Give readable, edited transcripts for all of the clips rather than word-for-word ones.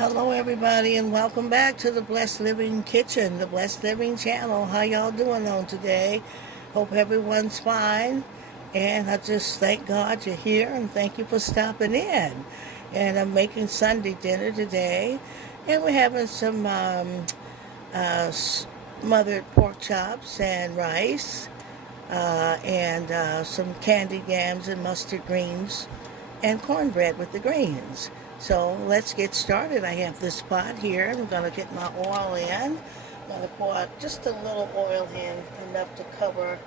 Hello everybody, and welcome back to the Blessed Living Kitchen, the Blessed Living channel. How y'all doing on today? Hope everyone's fine, and I just thank God you're here and thank you for stopping in. And I'm making Sunday dinner today, and we're having some smothered pork chops and rice, and some candied yams and mustard greens and cornbread with the greens. So let's get started. I have this pot here. I'm going to get my oil in. I'm going to pour just a little oil in, enough to cover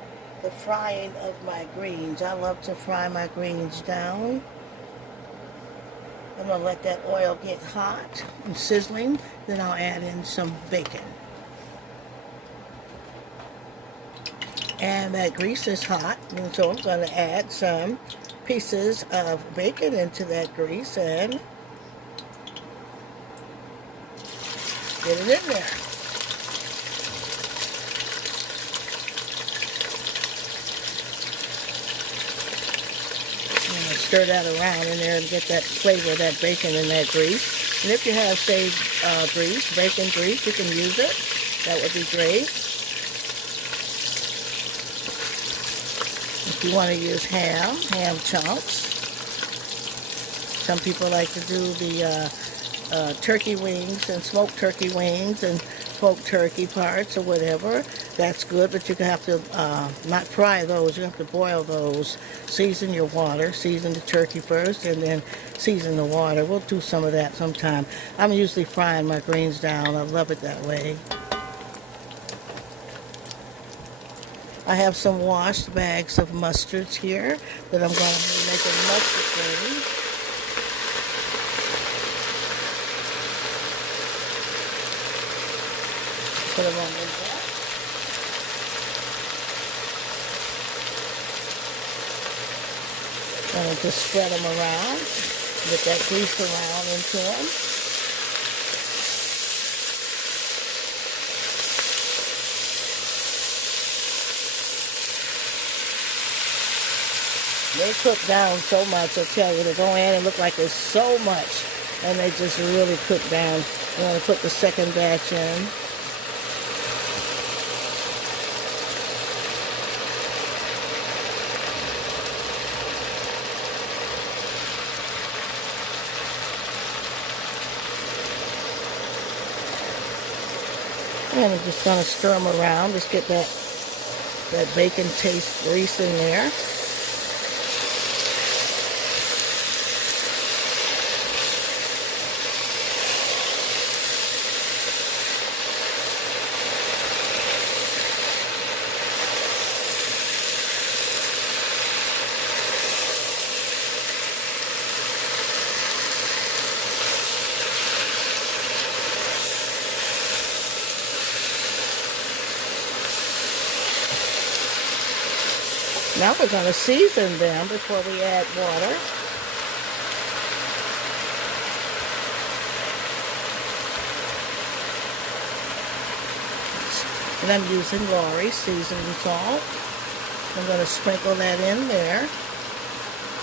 the frying of my greens. I love to fry my greens down. I'm going to let that oil get hot and sizzling. Then I'll add in some bacon. And that grease is hot, and so I'm going to add some pieces of bacon into that grease and get it in there. I'm going to stir that around in there and get that flavor of that bacon in that grease. And if you have saved grease, bacon grease, you can use it. That would be great. If you want to use ham chunks. Some people like to do the turkey wings and smoked turkey wings and smoked turkey parts or whatever. That's good, but you have to not fry those. You have to boil those. Season your water. Season the turkey first and then season the water. We'll do some of that sometime. I'm usually frying my greens down. I love it that way. I have some washed bags of mustards here that I'm going to be making mustard greens. Put them on the back. And just spread them around. Get that grease around into them. They cook down so much, I tell you. They go in and look like there's so much. And they just really cook down. I'm going to put the second batch in. And I'm just going to stir them around. Just get that bacon taste grease in there. Now we're going to season them before we add water. And I'm using Lori seasoning salt. I'm going to sprinkle that in there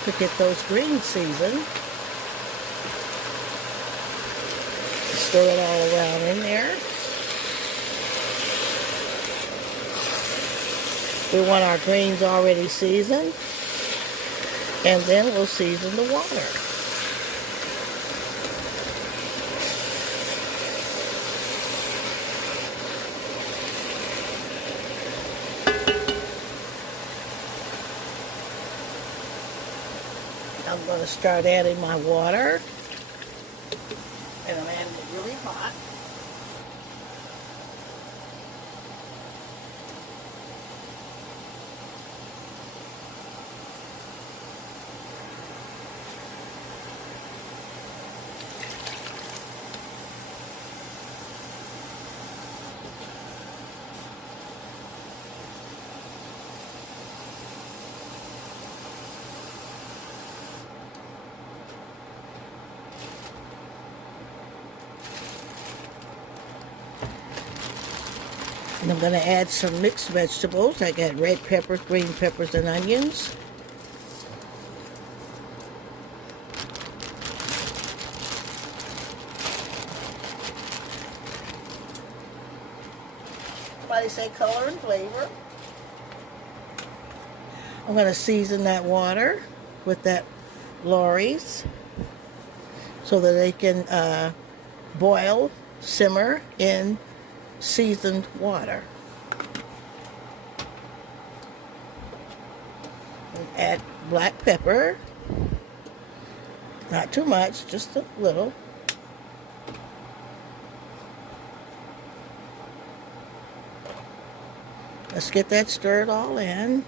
to get those greens seasoned. Stir it all around in there. We want our greens already seasoned, and then we'll season the water. I'm going to start adding my water, and I'm adding it really hot. And I'm going to add some mixed vegetables. I got red peppers, green peppers, and onions. Somebody say color and flavor. I'm going to season that water with that Lorry's so that they can boil, simmer in seasoned water. And add black pepper. Not too much, just a little. Let's get that stirred all in.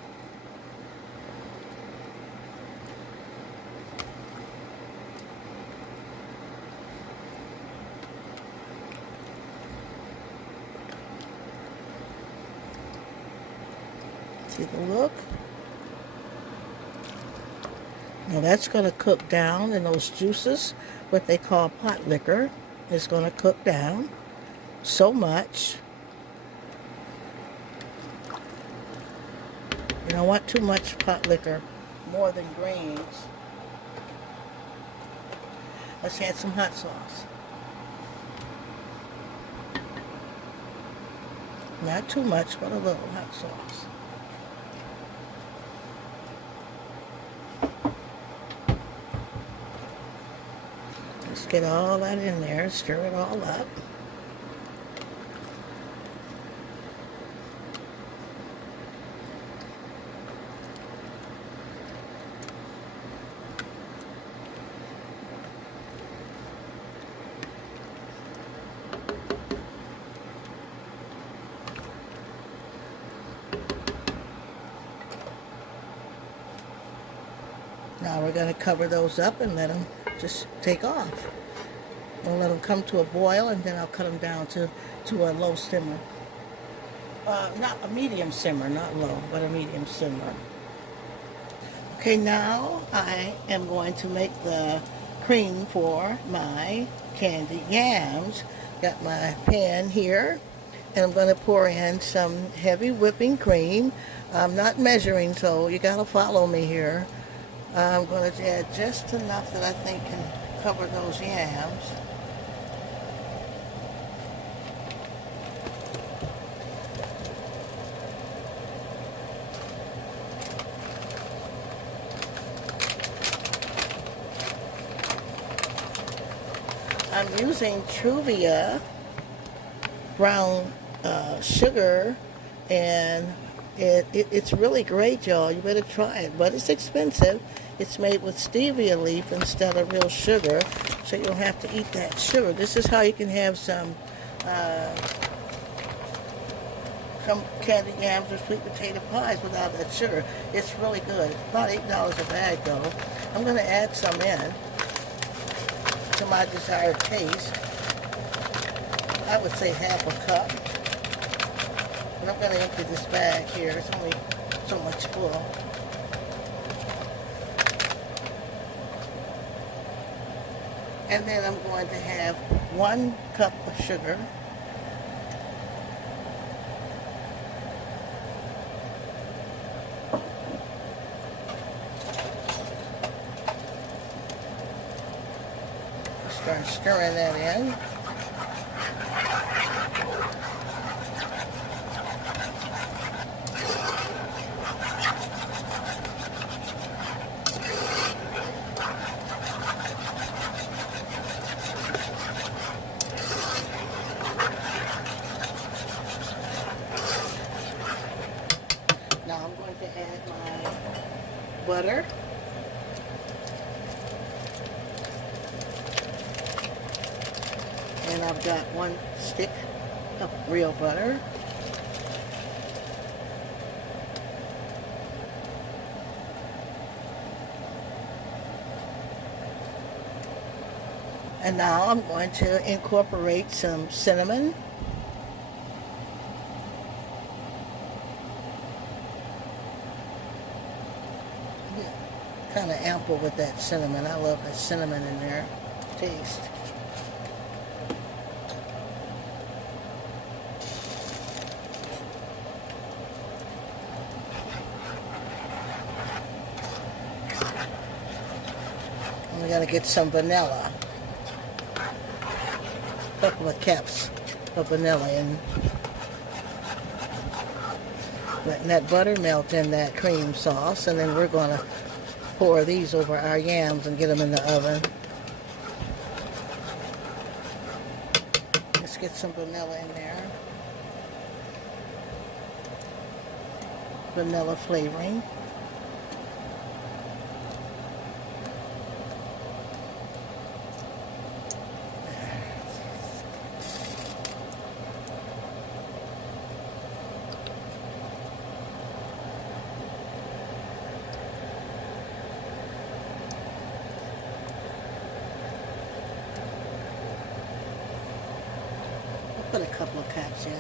See the look? Now that's going to cook down in those juices, what they call pot liquor, is going to cook down so much. You don't want too much pot liquor, more than greens. Let's add some hot sauce. Not too much, but a little hot sauce. Let's get all that in there, stir it all up. Now we're going to cover those up and let them just take off. We'll let them come to a boil, and then I'll cut them down to a low simmer. Not a medium simmer, not low, but a medium simmer. Okay, now I am going to make the cream for my candied yams. Got my pan here, and I'm going to pour in some heavy whipping cream. I'm not measuring, so you got to follow me here. I'm going to add just enough that I think can cover those yams. I'm using Truvia brown sugar, and it's really great, y'all. You better try it, but it's expensive. It's made with stevia leaf instead of real sugar, so you don't have to eat that sugar. This is how you can have some candied yams or sweet potato pies without that sugar. It's really good. About $8 a bag, though. I'm going to add some in to my desired taste. I would say half a cup. And I'm going to empty this bag here. It's only so much full. And then I'm going to have 1 cup of sugar. Start stirring that in. Now I'm going to add my butter. And I've got 1 stick of real butter. And now I'm going to incorporate some cinnamon. Kind of ample with that cinnamon. I love that cinnamon in there. Taste. And we gotta get some vanilla. A couple of caps of vanilla in. letting that butter melt in that cream sauce, and then we're going to pour these over our yams and get them in the oven. Let's get some vanilla in there. Vanilla flavoring. Put a couple of caps in.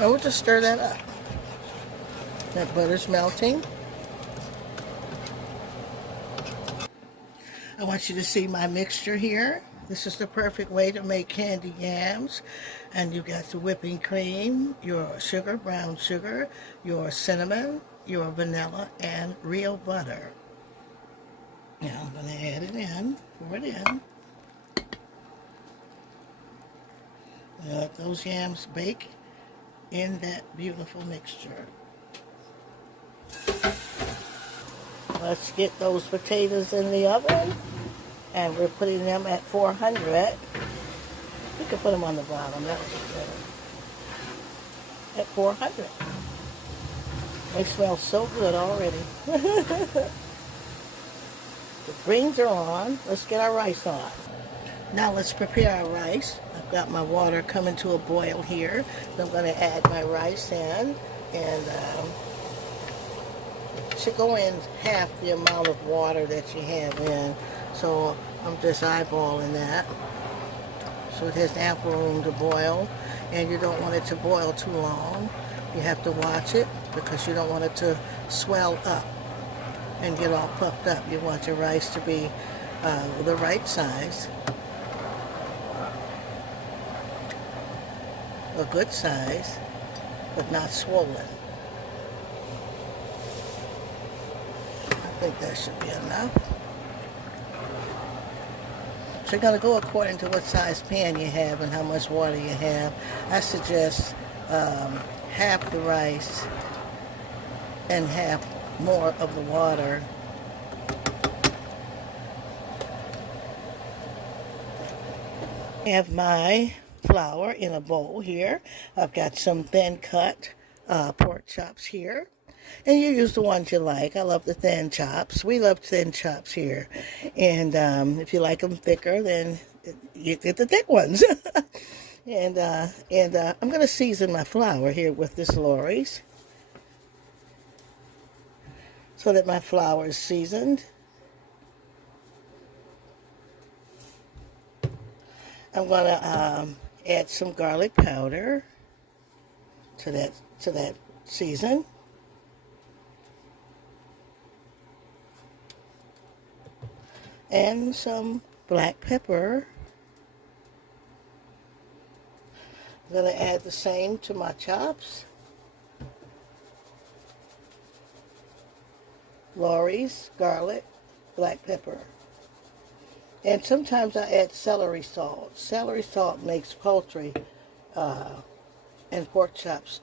And we'll just stir that up. That butter's melting. I want you to see my mixture here. This is the perfect way to make candied yams. And you got the whipping cream, your sugar, brown sugar, your cinnamon, your vanilla, and real butter. Now I'm going to add it in, pour it in. Let those yams bake in that beautiful mixture. Let's get those potatoes in the oven, and we're putting them at 400. We could put them on the bottom, that would be better. At 400. They smell so good already. The greens are on. Let's get our rice on. Now let's prepare our rice. I've got my water coming to a boil here. So I'm going to add my rice in, and it should go in half the amount of water that you have in. So I'm just eyeballing that. So it has ample room to boil, and you don't want it to boil too long. You have to watch it because you don't want it to swell up and get all puffed up. You want your rice to be the right size. A good size, but not swollen. I think that should be enough. So you're going to go according to what size pan you have and how much water you have. I suggest half the rice and half more of the water. I have my flour in a bowl here. I've got some thin cut pork chops here, and you use the ones you like. I love the thin chops. We love thin chops here, and if you like them thicker, then you get the thick ones. and I'm going to season my flour here with this Lorry's so that my flour is seasoned. I'm going to add some garlic powder to that season. And some black pepper. I'm going to add the same to my chops. Lorry's, garlic, black pepper. And sometimes I add celery salt. Celery salt makes poultry and pork chops,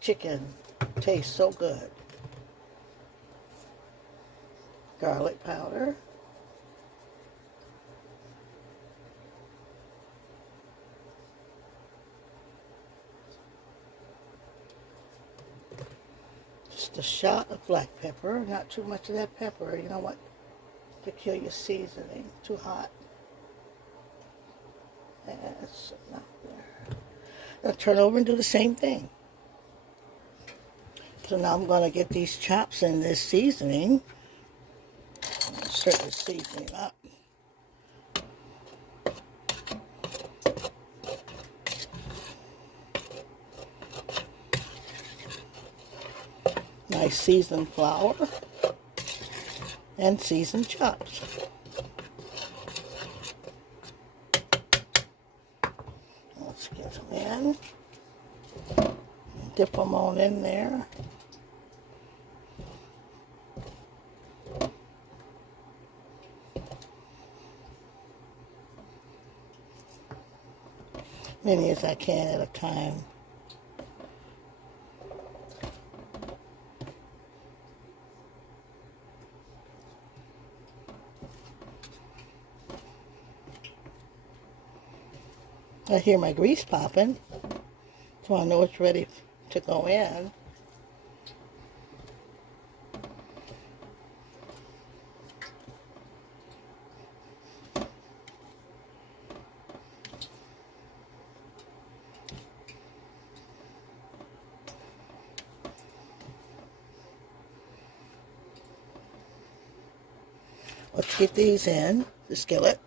chicken, taste so good. Garlic powder. Just a shot of black pepper, not too much of that pepper. You know what? To kill your seasoning. Too hot. That's enough there. Now turn over and do the same thing. So now I'm going to get these chops in this seasoning. Stir the seasoning up. Nice seasoned flour and seasoned chops. Let's get them in. Dip them on in there. many as I can at a time. I hear my grease popping, so I know it's ready to go in. Let's get these in the skillet.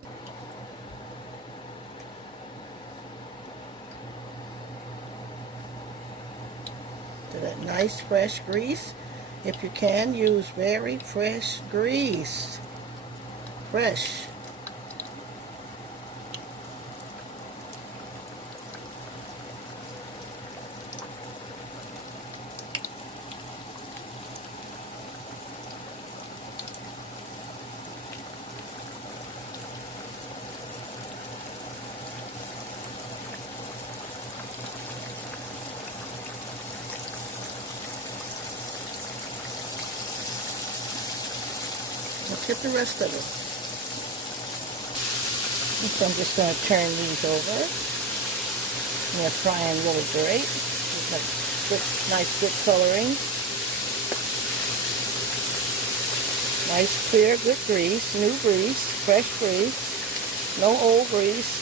To that nice fresh grease. If you can, use very fresh grease. Fresh. Let's get the rest of it. So I'm just going to turn these over. And they're frying really great. Like good, nice, good coloring. Nice, clear, good grease. New grease. Fresh grease. No old grease.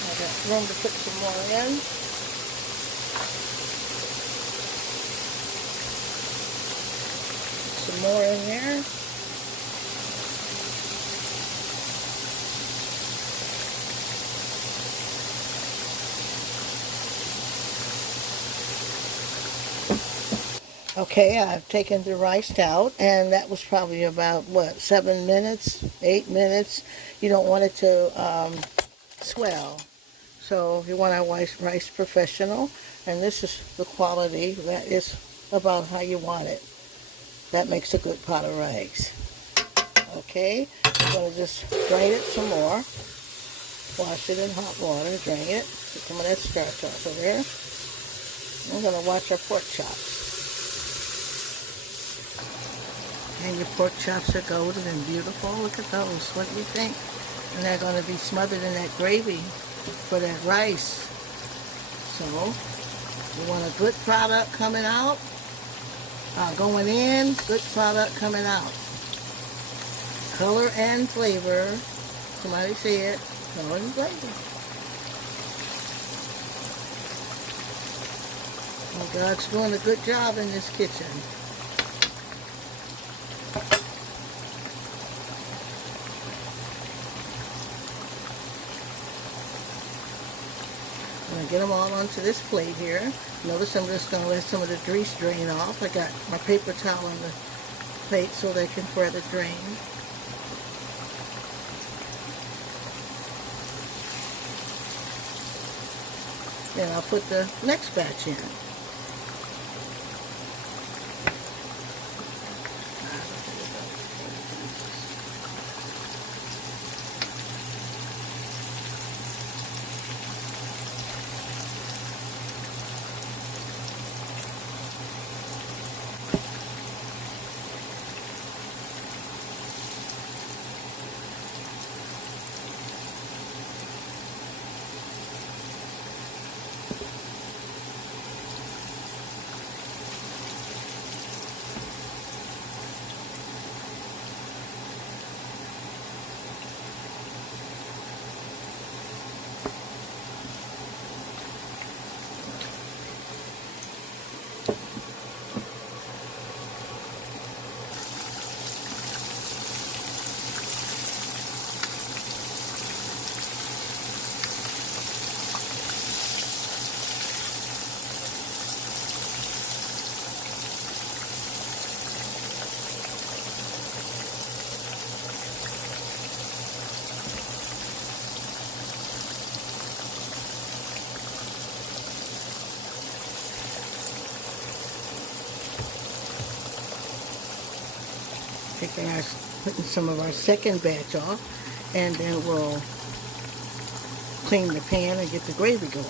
I got room to put some more in. Some more in there. Okay, I've taken the rice out, and that was probably about, what, 7 minutes, 8 minutes. You don't want it to swell. So you want our rice professional, and this is the quality. That is about how you want it. That makes a good pot of rice. Okay, I'm going to just drain it some more. Wash it in hot water, drain it. Get some of that starch off of there. I'm going to watch our pork chops. And your pork chops are golden and beautiful. Look at those. What do you think? And they're going to be smothered in that gravy for that rice. So, you want a good product coming out. Going in, good product coming out. Color and flavor. Somebody say it. Color and flavor. Well, God's doing a good job in this kitchen. I'm going to get them all onto this plate here. Notice I'm just going to let some of the grease drain off. I got my paper towel on the plate so they can further drain. Then I'll put the next batch in. Putting some of our second batch off, and then we'll clean the pan and get the gravy going.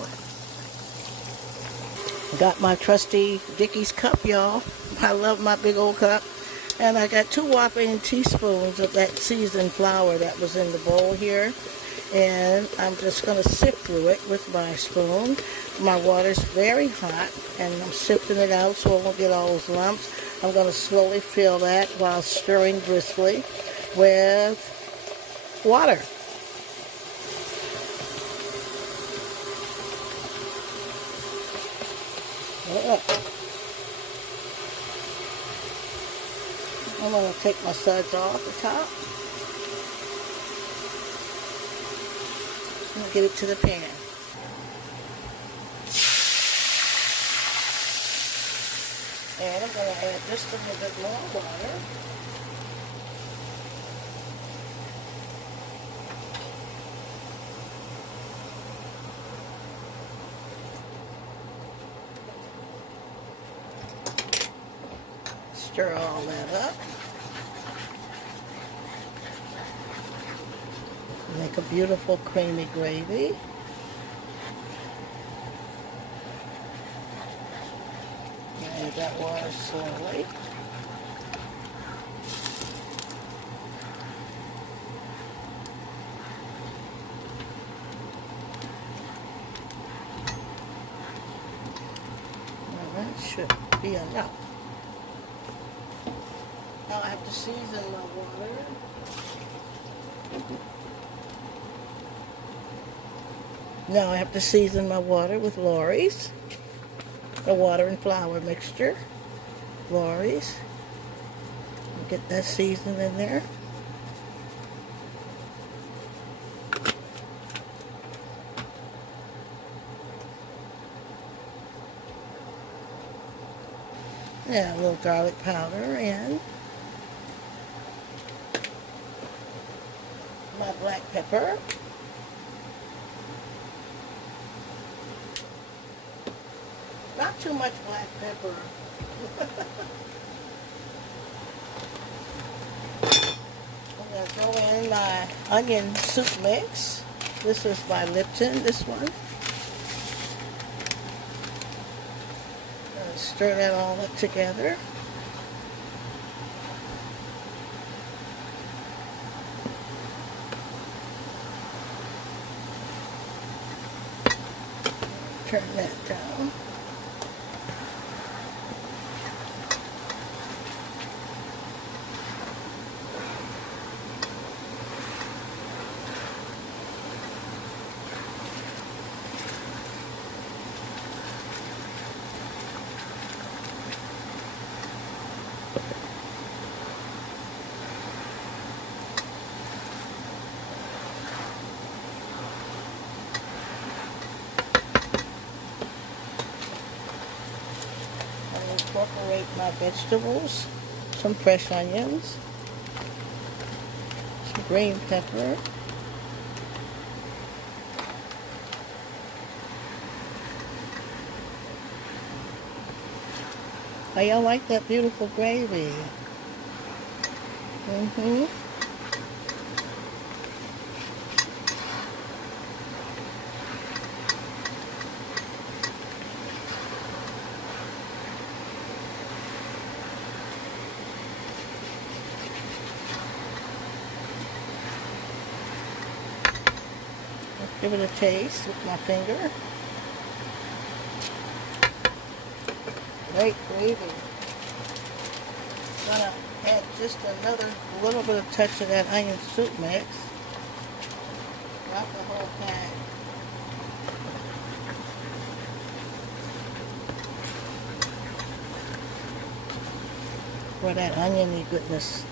Got my trusty Dickey's cup, y'all. I love my big old cup. And I got 2 whopping teaspoons of that seasoned flour that was in the bowl here. And I'm just going to sift through it with my spoon. My water's very hot, and I'm sifting it out so I won't get all those lumps. I'm going to slowly fill that while stirring briskly with water. I'm going to take my suds off the top and get it to the pan. And I'm going to add just a little bit more water. Stir all that up. Make a beautiful creamy gravy. Add that water slowly. Well, that should be enough. Now I have to season my water. Now I have to season my water with Lawry's, the water and flour mixture. Lawry's. Get that seasoned in there. Yeah, a little garlic powder and my black pepper. Not too much black pepper. I'm going to throw in my onion soup mix. This is by Lipton, this one. Stir that all up together. Turn that down. Incorporate my vegetables, some fresh onions, some green pepper, how y'all like that beautiful gravy? Give it a taste with my finger. Great gravy. Gonna add just another little bit of touch of that onion soup mix. Not the whole pan. For that oniony goodness.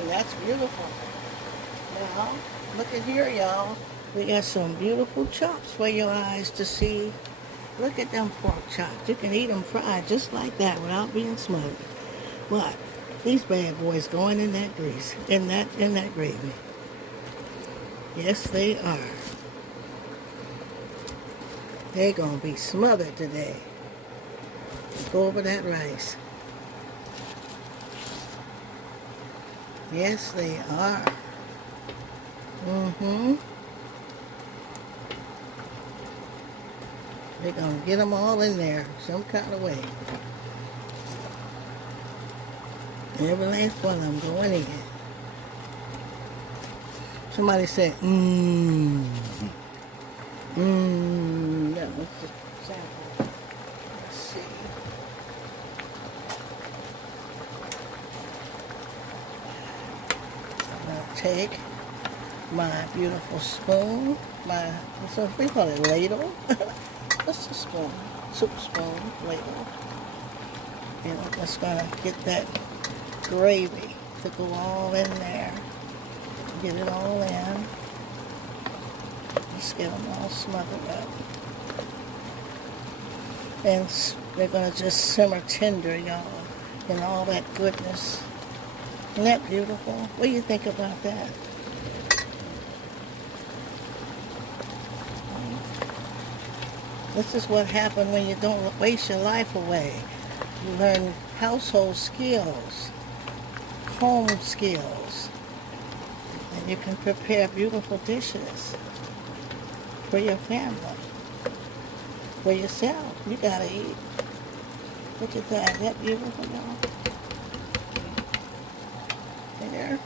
And that's beautiful. Now, look at here, y'all. We got some beautiful chops for your eyes to see. Look at them pork chops. You can eat them fried just like that without being smothered. But these bad boys going in that grease, in that gravy. Yes, they are. They're gonna be smothered today. Go over that rice. Yes, they are. Mm-hmm. They're going to get them all in there some kind of way. Every last one of them going in. Somebody said, mmm. Mmm. Yeah, let's just sample. Let's see. I'm going to take my beautiful spoon, so we call it ladle. Just a spoon, soup spoon, ladle. And I'm just going to get that gravy to go all in there. Get it all in. Just get them all smothered up. And they're going to just simmer tender, y'all, and all that goodness. Isn't that beautiful? What do you think about that? This is what happens when you don't waste your life away. You learn household skills, home skills, and you can prepare beautiful dishes for your family, for yourself. You gotta eat. Look at that. Isn't that beautiful, y'all? There.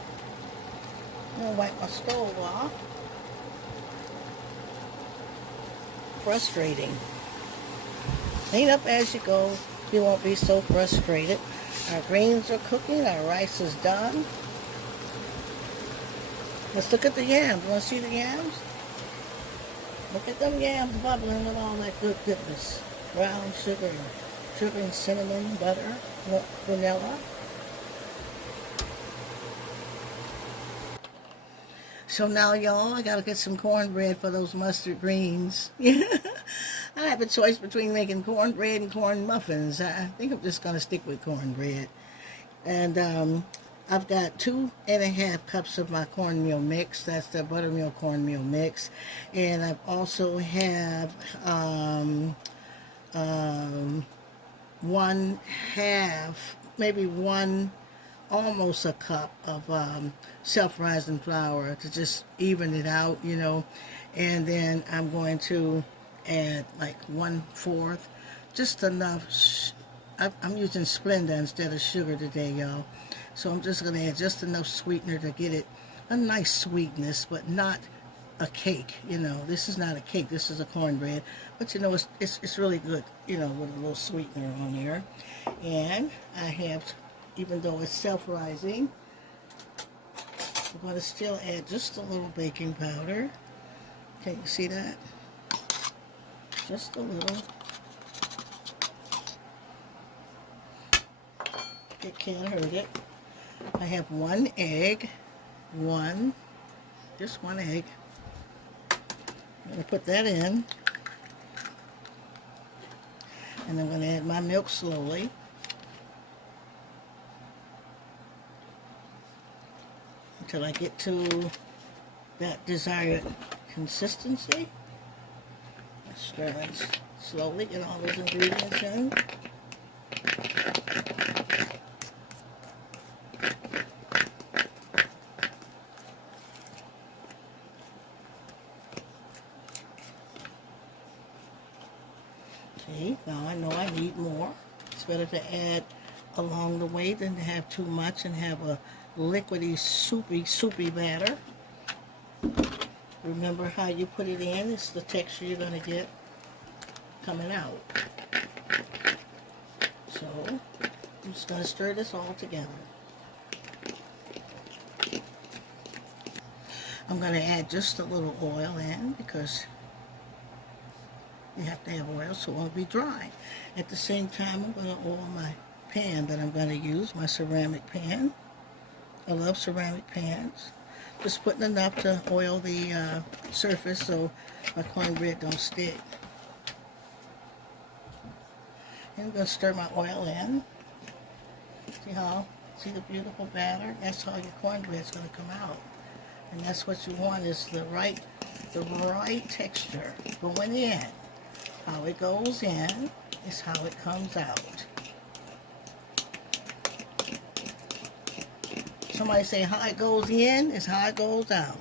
I'm gonna wipe my stove off. Frustrating. Clean up as you go. You won't be so frustrated. Our greens are cooking. Our rice is done. Let's look at the yams. Want to see the yams? Look at them yams bubbling with all that good goodness. Brown sugar, sugar and cinnamon, butter, vanilla. So now, y'all, I gotta get some cornbread for those mustard greens. I have a choice between making cornbread and corn muffins. I think I'm just gonna stick with cornbread. And I've got 2.5 cups of my cornmeal mix. That's the buttermilk cornmeal mix. And I also have 1/2, maybe almost a cup of self-rising flour to just even it out, you know. And then I'm going to add like 1/4, just enough. I'm using Splenda instead of sugar today, y'all. So I'm just going to add just enough sweetener to get it a nice sweetness, but not a cake, you know. This is not a cake. This is a cornbread. But, you know, it's really good, you know, with a little sweetener on there. And I have, even though it's self-rising, I'm going to still add just a little baking powder. Can you see that? Just a little. It can't hurt it. I have 1 egg. Just 1 egg. I'm going to put that in. And I'm going to add my milk slowly. Until I get to that desired consistency. Stir it slowly, get all those ingredients in. See, now I know I need more. It's better to add along the way than to have too much and have a liquidy, soupy batter. Remember how you put it in, it's the texture you're going to get coming out. So, I'm just going to stir this all together. I'm going to add just a little oil in because you have to have oil so it won't be dry. At the same time, I'm going to oil my pan that I'm going to use, my ceramic pan. I love ceramic pans. Just putting enough to oil the surface so my cornbread don't stick. And I'm going to stir my oil in. See the beautiful batter? That's how your cornbread's going to come out. And that's what you want, is the right texture going in. How it goes in is how it comes out. Somebody say how it goes in is how it goes out.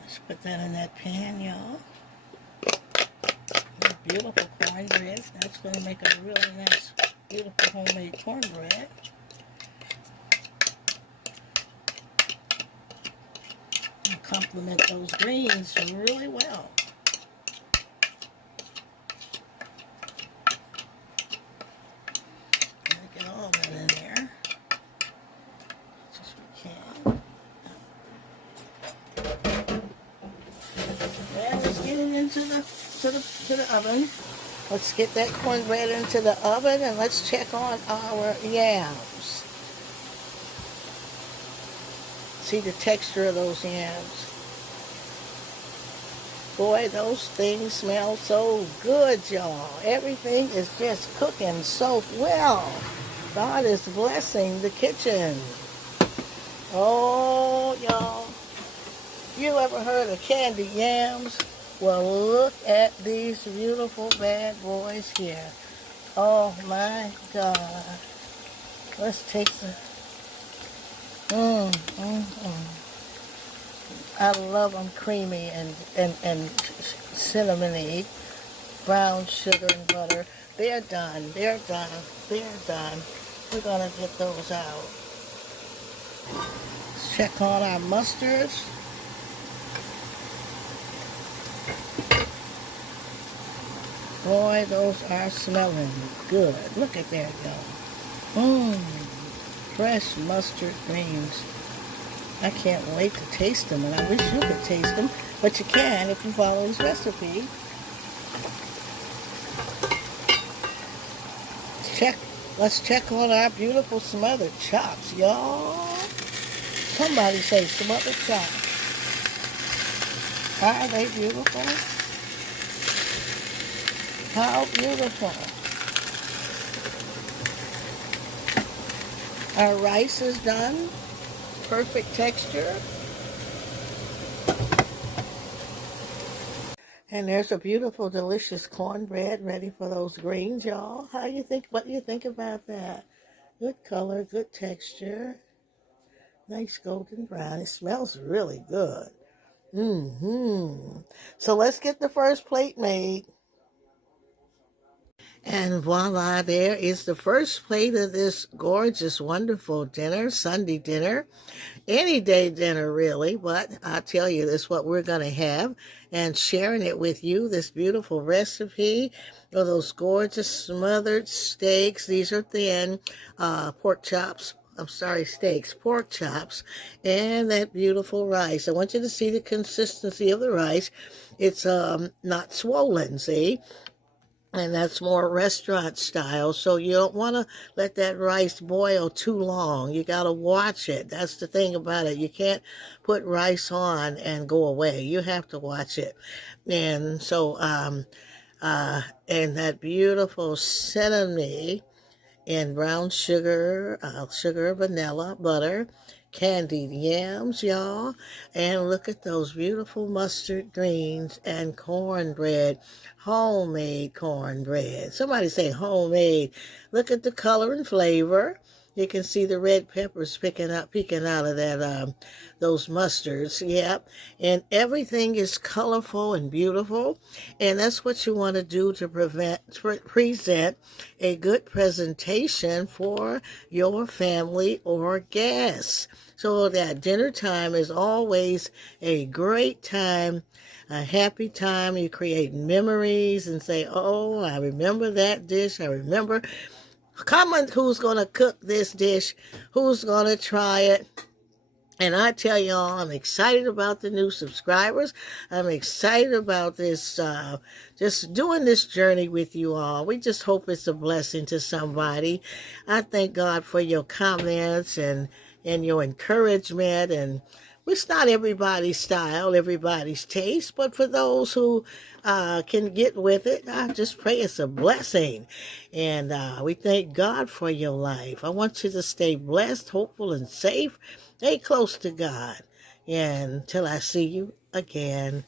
Let's put that in that pan, y'all. Beautiful cornbread. That's going to make a really nice, beautiful homemade cornbread. And complement those greens really well. Get all that in there. Just we can. And let's get it into the oven. Let's get that cornbread into the oven and let's check on our yams. See the texture of those yams. Boy, those things smell so good, y'all. Everything is just cooking so well. God is blessing the kitchen. Oh, y'all. You ever heard of candied yams? Well, look at these beautiful bad boys here. Oh, my God. Let's take some. I love them creamy and cinnamony, brown sugar and butter. They're done. They're done. They're done. We're going to get those out. Let's check on our mustards. Boy, those are smelling good. Look at that, y'all. Fresh mustard greens. I can't wait to taste them, and I wish you could taste them, but you can if you follow this recipe. Let's check on our beautiful smothered chops, y'all. Somebody say smothered chops. Are they beautiful? How beautiful. Our rice is done. Perfect texture. And there's a beautiful, delicious cornbread ready for those greens, y'all. What do you think about that? Good color, good texture. Nice golden brown. It smells really good. So let's get the first plate made. And voila, there is the first plate of this gorgeous, wonderful dinner, Sunday dinner. Any day dinner, really, but I'll tell you, this is what we're going to have. And sharing it with you, this beautiful recipe of those gorgeous smothered steaks. These are thin pork chops. I'm sorry, steaks, pork chops, and that beautiful rice. I want you to see the consistency of the rice. It's not swollen, see? And that's more restaurant style, so you don't want to let that rice boil too long. You got to watch it. That's the thing about it. You can't put rice on and go away. You have to watch it. And so, and that beautiful cinnamon and brown sugar, vanilla, butter, candied yams, y'all. And look at those beautiful mustard greens and cornbread, homemade cornbread. Somebody say homemade. Look at the color and flavor. You can see the red peppers peeking out of that those mustards. Yep. And everything is colorful and beautiful. And that's what you want to do to present a good presentation for your family or guests. So that dinner time is always a great time, a happy time. You create memories and say, oh, I remember that dish. I remember. Comment who's going to cook this dish, who's going to try it. And I tell y'all, I'm excited about the new subscribers. I'm excited about this, just doing this journey with you all. We just hope it's a blessing to somebody. I thank God for your comments and your encouragement. And it's not everybody's style, everybody's taste, but for those who can get with it, I just pray it's a blessing. And we thank God for your life. I want you to stay blessed, hopeful, and safe. Stay close to God. And until I see you again,